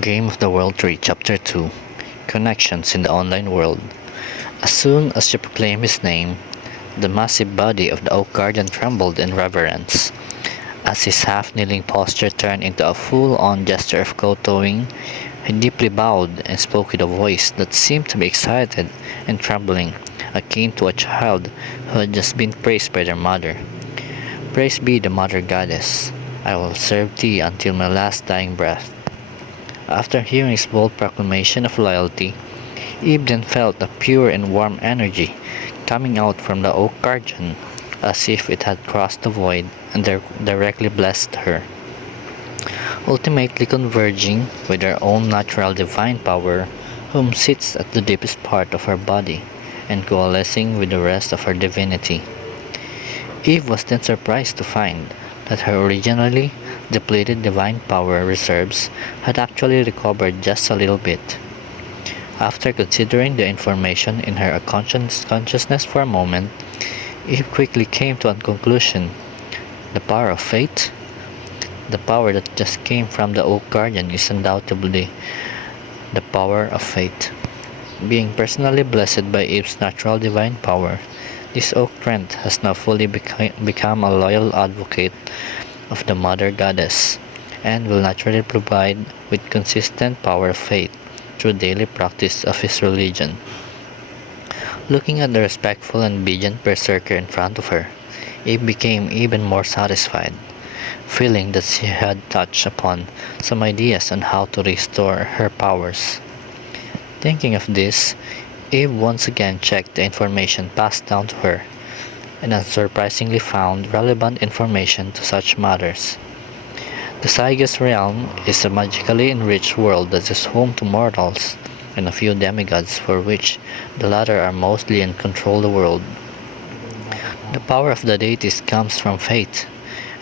Game of the World 3 Chapter 2 Connections in the Online World. As soon as she proclaimed his name, the massive body of the oak guardian trembled in reverence. As his half-kneeling posture turned into a full-on gesture of kowtowing, he deeply bowed and spoke with a voice that seemed to be excited and trembling, akin to a child who had just been praised by their mother. Praise be the Mother Goddess. I will serve thee until my last dying breath. After hearing his bold proclamation of loyalty, Eve then felt a pure and warm energy coming out from the oak guardian, as if it had crossed the void and directly blessed her, ultimately converging with her own natural divine power, whom sits at the deepest part of her body, and coalescing with the rest of her divinity. Eve was then surprised to find that her originally depleted divine power reserves had actually recovered just a little bit. After considering the information in her consciousness for a moment, Eve quickly came to a conclusion. The power of fate? The power that just came from the Oak Guardian is undoubtedly the power of fate. Being personally blessed by Eve's natural divine power, this Oak Trent has now fully become a loyal advocate of the Mother Goddess, and will naturally provide with consistent power of faith through daily practice of his religion. Looking at the respectful and obedient berserker in front of her, Eve became even more satisfied, feeling that she had touched upon some ideas on how to restore her powers. Thinking of this, Eve once again checked the information passed down to her, and unsurprisingly found relevant information to such matters. The Cygus realm is a magically enriched world that is home to mortals and a few demigods, for which the latter are mostly in control of the world. The power of the deities comes from faith,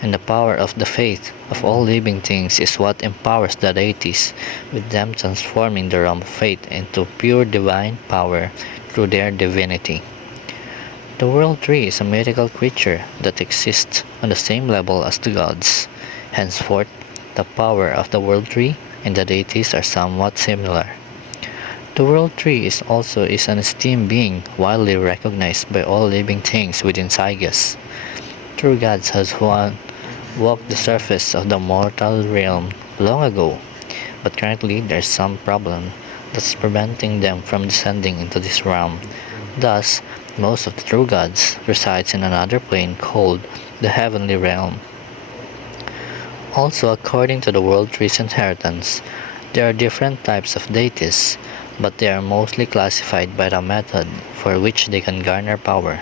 and the power of the faith of all living things is what empowers the deities, with them transforming the realm of faith into pure divine power through their divinity. The World Tree is a mythical creature that exists on the same level as the gods. Henceforth, the power of the World Tree and the deities are somewhat similar. The World Tree is an esteemed being widely recognized by all living things within Cygus. True gods have walked the surface of the mortal realm long ago, but currently there is some problem that's preventing them from descending into this realm. Thus, most of the true gods resides in another plane called the heavenly realm. Also, according to the World Tree's inheritance, there are different types of deities, but they are mostly classified by the method for which they can garner power.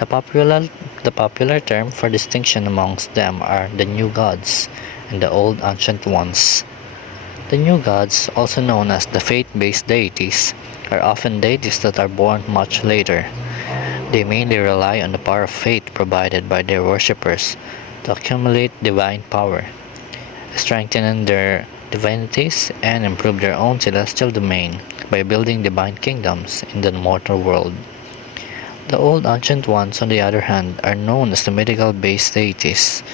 The popular term for distinction amongst them are the new gods and the old ancient ones. The new gods, also known as the faith-based deities, are often deities that are born much later. They mainly rely on the power of faith provided by their worshippers to accumulate divine power, strengthen their divinities, and improve their own celestial domain by building divine kingdoms in the mortal world. The old ancient ones, on the other hand, are known as the mythical-based deities,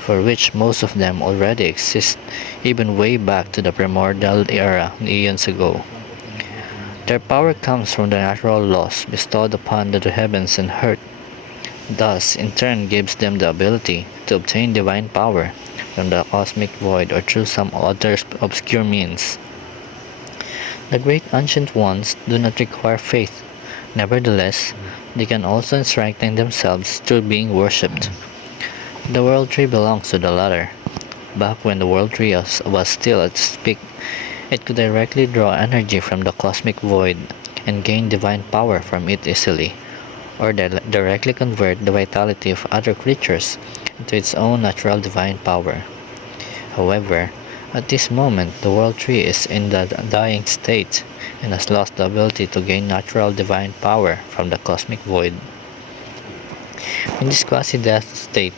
for which most of them already exist even way back to the primordial era eons ago. Their power comes from the natural laws bestowed upon the heavens and earth, thus in turn gives them the ability to obtain divine power from the cosmic void or through some other obscure means. The great ancient ones do not require faith. Nevertheless, they can also strengthen themselves through being worshipped. The World Tree belongs to the latter. Back when the World Tree was still at its peak, it could directly draw energy from the cosmic void and gain divine power from it easily, or directly convert the vitality of other creatures into its own natural divine power. However, at this moment, the World Tree is in the dying state and has lost the ability to gain natural divine power from the cosmic void. In this quasi-death state,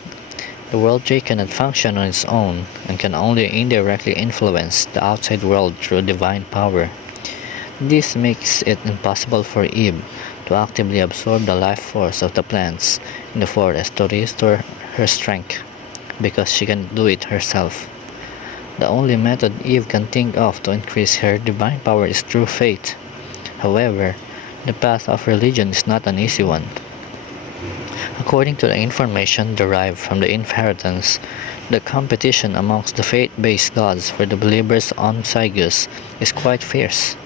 the World Tree cannot function on its own and can only indirectly influence the outside world through divine power. This makes it impossible for Eve to actively absorb the life force of the plants in the forest to restore her strength, because she cannot do it herself. The only method Eve can think of to increase her divine power is through faith. However, the path of religion is not an easy one. According to the information derived from the inheritance, the competition amongst the faith-based gods for the believers on Cygus is quite fierce,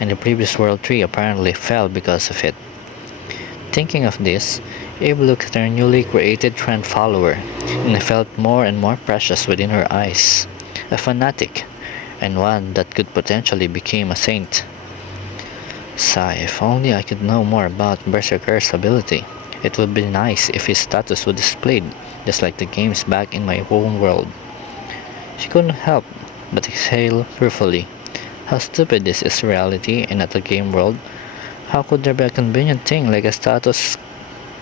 and the previous world tree apparently fell because of it. Thinking of this, Eve looked at her newly created trend follower, and felt more and more precious within her eyes. A fanatic, and one that could potentially become a saint. Sigh, if only I could know more about Berserker's ability. It would be nice if his status was displayed, just like the games back in my own world. She couldn't help but exhale ruefully. How stupid this is reality and not a game world. How could there be a convenient thing like a status?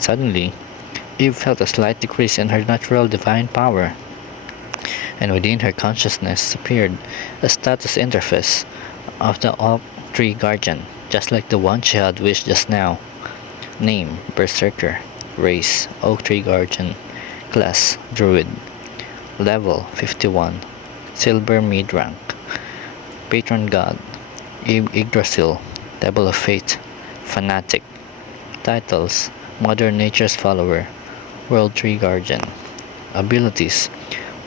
Suddenly, Eve felt a slight decrease in her natural divine power, and within her consciousness appeared a status interface of the Oak Tree Guardian, just like the one she had wished just now. Name, Berserker. Race, Oak Tree Guardian. Class, Druid. Level, 51. Silver mid rank. Patron God, Yggdrasil. Devil of Fate. Fanatic. Titles, Mother Nature's Follower. World Tree Guardian. Abilities,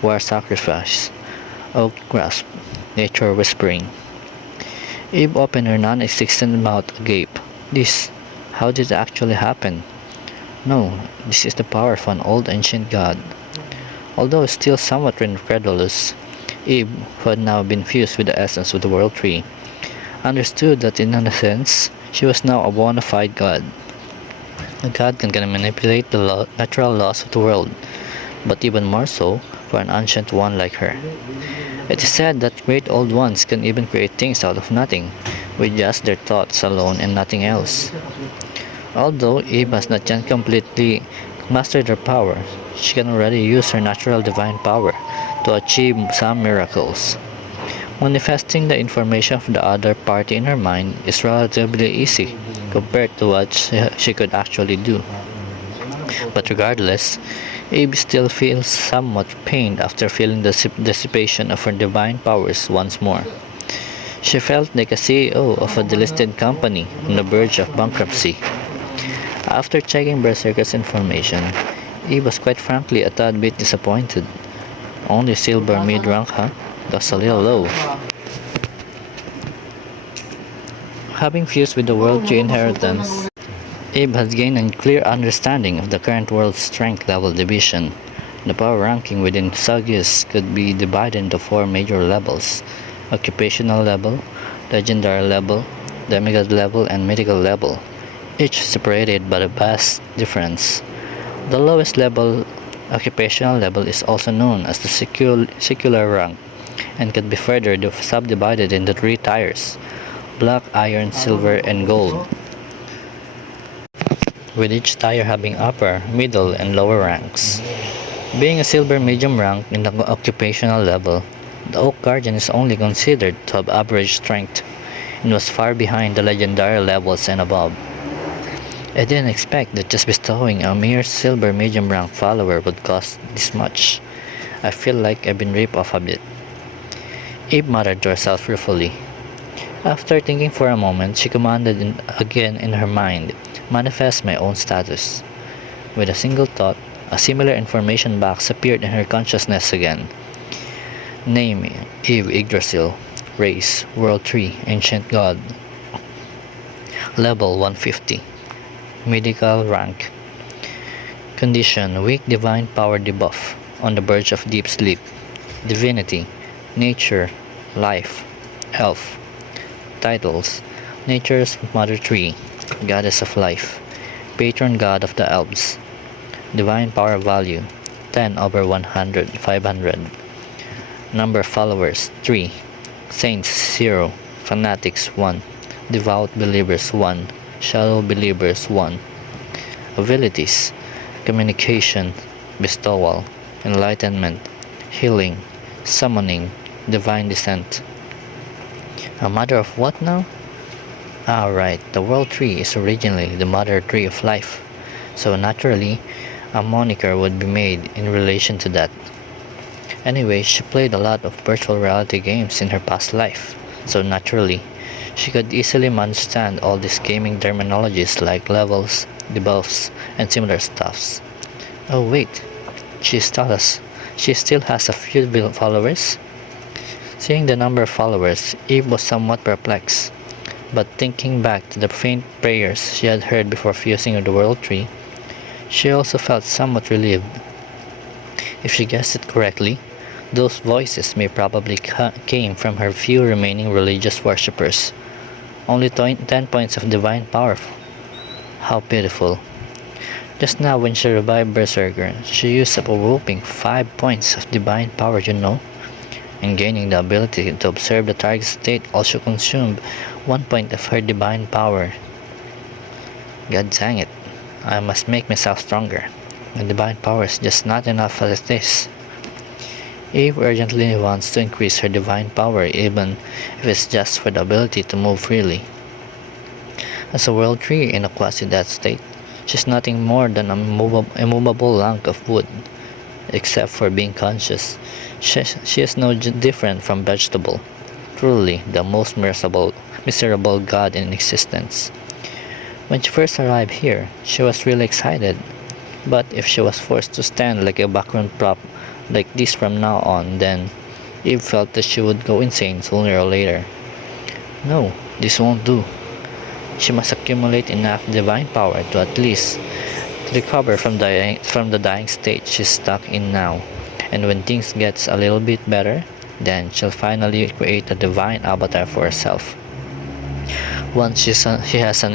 War Sacrifice. Oak Grasp. Nature Whispering. Eve opened her non-existent mouth agape. How did it actually happen? No, this is the power of an old ancient god. Although still somewhat incredulous, Eve, who had now been fused with the essence of the world tree, understood that in a sense, she was now a bona fide god. A god can manipulate the natural laws of the world, but even more so for an ancient one like her. It is said that great old ones can even create things out of nothing, with just their thoughts alone and nothing else. Although Eve has not yet completely mastered her power, she can already use her natural divine power to achieve some miracles. Manifesting the information of the other party in her mind is relatively easy compared to what she could actually do. But regardless, Eve still feels somewhat pained after feeling the dissipation of her divine powers once more. She felt like a CEO of a delisted company on the verge of bankruptcy. After checking Berserker's information, Eve was quite frankly a tad bit disappointed. Only silver mid-rank, huh? That's a little low. Having fused with the World Tree inheritance, Eve has gained a clear understanding of the current world's strength level division. The power ranking within Sagius could be divided into 4 major levels: occupational level, legendary level, demigod level, and mythical level, each separated by a vast difference. The lowest level, occupational level, is also known as the secular rank and can be further subdivided into 3 tiers: black, iron, silver, and gold, with each tier having upper, middle, and lower ranks. Being a silver medium rank in the occupational level, the Oak Guardian is only considered to have average strength and was far behind the legendary levels and above. I didn't expect that just bestowing a mere silver medium rank follower would cost this much. I feel like I've been ripped off a bit. Eve muttered to herself ruefully. After thinking for a moment, she commanded again in her mind, "Manifest my own status." With a single thought, a similar information box appeared in her consciousness again. Name, Eve Yggdrasil. Race, World Tree, Ancient God. Level 150. Mythical rank. Condition, weak divine power debuff, on the verge of deep sleep. Divinity, nature, life, elf. Titles, Nature's Mother Tree, Goddess of Life, Patron God of the Elves. Divine power value, 10 over 100, 500. Number of followers, 3. Saints, 0. Fanatics, 1. Devout believers, 1. Shallow believers, 1. Abilities, communication, bestowal, enlightenment, healing, summoning, divine descent. A mother of what now? Ah, right, the world tree is originally the mother tree of life, so naturally, a moniker would be made in relation to that. Anyway, she played a lot of virtual reality games in her past life, so naturally, she could easily understand all these gaming terminologies like levels, debuffs, and similar stuffs. Oh wait, she still has a few followers? Seeing the number of followers, Eve was somewhat perplexed. But thinking back to the faint prayers she had heard before fusing the World Tree, she also felt somewhat relieved. If she guessed it correctly, those voices may probably came from her few remaining religious worshippers. Only 10 points of divine power. How pitiful. Just now when she revived Berserker, she used up a whopping 5 points of divine power, and gaining the ability to observe the target's state also consumed 1 point of her divine power. God dang it, I must make myself stronger. The divine power is just not enough as it is. Eve urgently wants to increase her divine power even if it's just for the ability to move freely. As a world tree in a quasi-death state, she's nothing more than a immovable lunk of wood, except for being conscious. She is no different from vegetable, truly the most miserable god in existence. When she first arrived here, she was really excited, but if she was forced to stand like a background prop like this from now on, then Eve felt that she would go insane sooner or later. No, this won't do. She must accumulate enough divine power to at least recover from the dying state she's stuck in now. And when things gets a little bit better, then she'll finally create a divine avatar for herself. Once she has an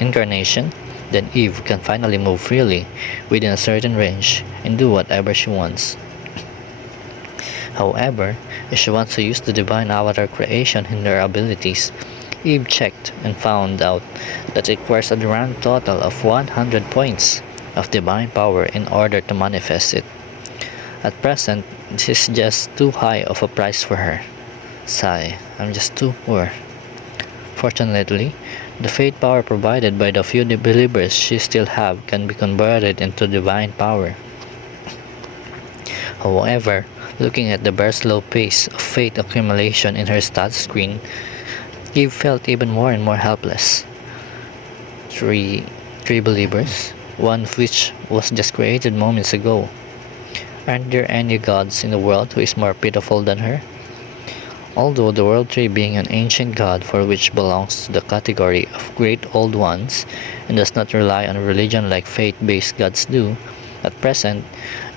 incarnation, then Eve can finally move freely within a certain range and do whatever she wants. However, if she wants to use the divine avatar creation in her abilities, Eve checked and found out that it requires a grand total of 100 points of divine power in order to manifest it. At present, this is just too high of a price for her. Sigh, I'm just too poor. Fortunately, the faith power provided by the few believers she still have can be converted into divine power. However, looking at the very slow pace of faith accumulation in her stats screen, Eve felt even more and more helpless. Three believers, one of which was just created moments ago. Aren't there any gods in the world who is more pitiful than her? Although the World Tree being an ancient god for which belongs to the category of great old ones and does not rely on religion like faith-based gods do, at present,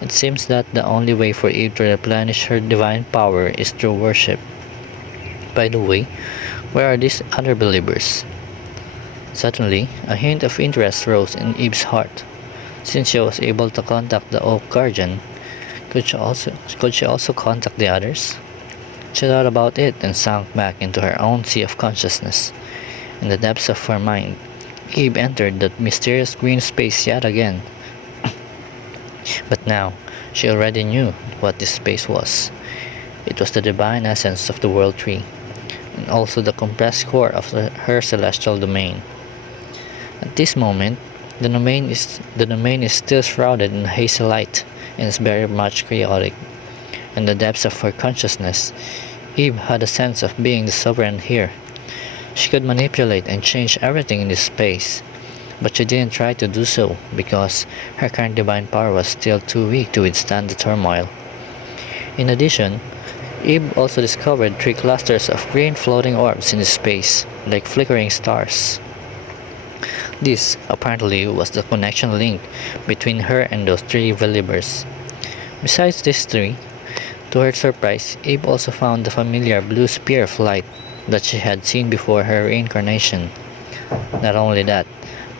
it seems that the only way for Eve to replenish her divine power is through worship. By the way, where are these other believers? Suddenly, a hint of interest rose in Eve's heart. Since she was able to contact the Oak Guardian, could she also contact the others? She thought about it and sank back into her own sea of consciousness. In the depths of her mind, Eve entered that mysterious green space yet again. But now, she already knew what this space was. It was the divine essence of the World Tree, and also the compressed core of her celestial domain. At this moment, the domain is still shrouded in hazy light and is very much chaotic. In the depths of her consciousness, Eve had a sense of being the sovereign here. She could manipulate and change everything in this space, but she didn't try to do so because her current divine power was still too weak to withstand the turmoil. In addition, Eve also discovered 3 clusters of green floating orbs in space, like flickering stars. This, apparently, was the connection link between her and those 3 believers. Besides these 3, to her surprise, Eve also found the familiar blue spear of light that she had seen before her reincarnation. Not only that,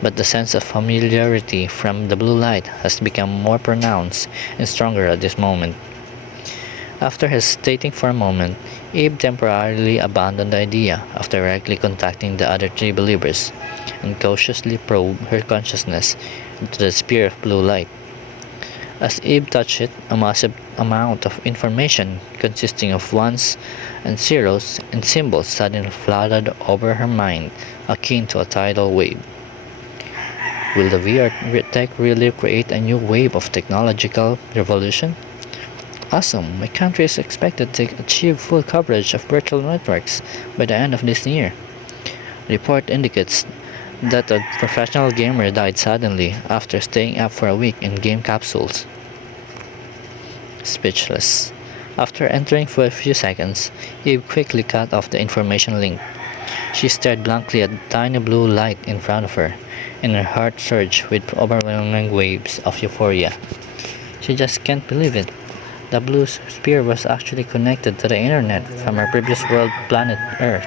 but the sense of familiarity from the blue light has become more pronounced and stronger at this moment. After hesitating for a moment, Eve temporarily abandoned the idea of directly contacting the other 3 believers and cautiously probed her consciousness into the spear of blue light. As Eve touched it, a massive amount of information consisting of ones and zeros and symbols suddenly flooded over her mind, akin to a tidal wave. Will the VR tech really create a new wave of technological revolution? Awesome! My country is expected to achieve full coverage of virtual networks by the end of this year. Report indicates that a professional gamer died suddenly after staying up for a week in game capsules. Speechless. After entering for a few seconds, Eve quickly cut off the information link. She stared blankly at the tiny blue light in front of her, and her heart surged with overwhelming waves of euphoria. She just can't believe it. The blue sphere was actually connected to the internet from her previous world planet Earth.